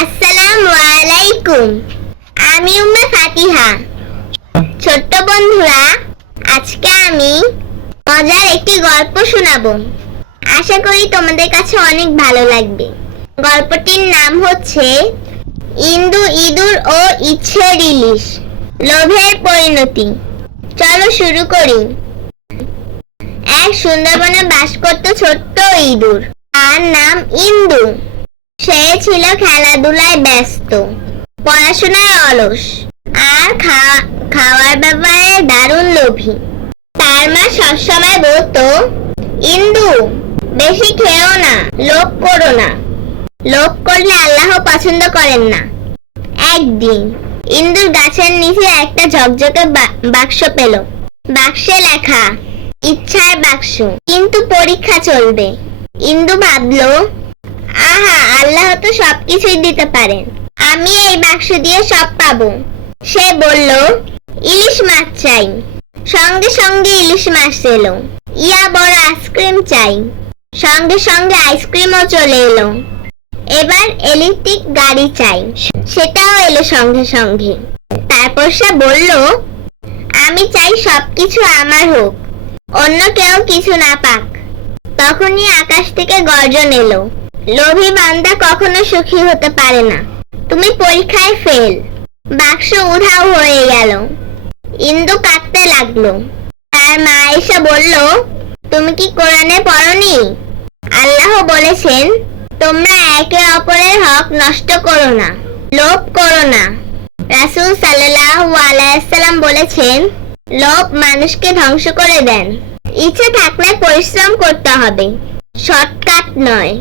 আসসালামু আলাইকুম। আমি উম্মে ফাতিহা। ছোট্ট বন্ধুরা, আজকে আমি মজার একটি গল্প শোনাবো। আশা করি তোমাদের কাছে অনেক ভালো লাগবে। গল্পটির নাম হচ্ছে ইন্দু, ইঁদুর ও ইচ্ছের ইলিশ, লোভের পরিণতি। চলো শুরু করি। এক সুন্দরবনে বাস করত ছোট্ট ইঁদুর। তার নাম ইন্দু। সে ছিল খেলাধুলায় ব্যস্ত, পড়াশোনায় অলস আর খাওয়ার ব্যাপারে দারুণ লোভী। তার মা সবসময় বলতো, ইন্দু, বেশি খেও না, লোভ করো না। লোভ করলে আল্লাহ পছন্দ করেন না। একদিন ইন্দুর গাছের নিচে একটা ঝকঝকে বাক্স পেল। বাক্সে লেখা ইচ্ছার বাক্স, কিন্তু পরীক্ষা চলবে। ইন্দু ভাবলো, আহা, আল্লাহ তো সবকিছুই দিতে পারেন, আমি এই বাক্স দিয়ে সব পাবো। সে বলল, ইলিশ মাছ চাই। সঙ্গে সঙ্গে ইলিশ মাছ এলো। ইয়া বড় আইসক্রিম চাই। সঙ্গে সঙ্গে আইসক্রিমও চলে এলো। এবার ইলেকট্রিক গাড়ি চাই। সেটাও এলো সঙ্গে সঙ্গে। তারপর সে বলল, আমি চাই সবকিছু আমার হোক, অন্য কেউ কিছু না পাক। তখনই আকাশ থেকে গর্জন এলো, লোভী বান্দা কখনো সুখী হতে পারে না, তুমি পরীক্ষায় ফেল। বাক্স উধাও হয়ে গেল। ইন্দু কাঁদতে লাগলো। তার মা এসে বলল, তুমি কি কোরআনে পড়নি? আল্লাহ বলেছেন, তোমরা একে অপরের হক নষ্ট করো না, লোভ করো না। রাসূল সাল্লাল্লাহু আলাইহি সাল্লাম বলেছেন, লোভ মানুষকে ধ্বংস করে দেন। ইচ্ছে থাকলে পরিশ্রম করতে হবে, শর্টকাট নয়।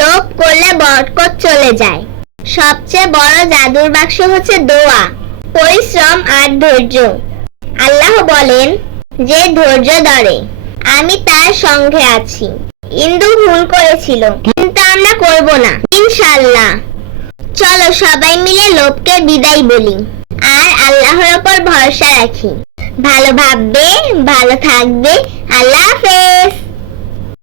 লোভ করলে বরকত চলে যায়। সবচেয়ে বড় জাদুর বাক্স হচ্ছে দোয়া, পরিশ্রম আর ধৈর্য। আল্লাহ বলেন, যে ধৈর্য ধরে আমি তার সঙ্গে আছি। ইন্দু ভুল করেছিল, কিন্তু আমরা করব না, ইনশাআল্লাহ। চলো সবাই মিলে লোভকে বিদায় বলি আর আল্লাহর উপর ভরসা রাখি। ভালো ভাববে, ভালো থাকবে। আল্লাহ হাফেজ।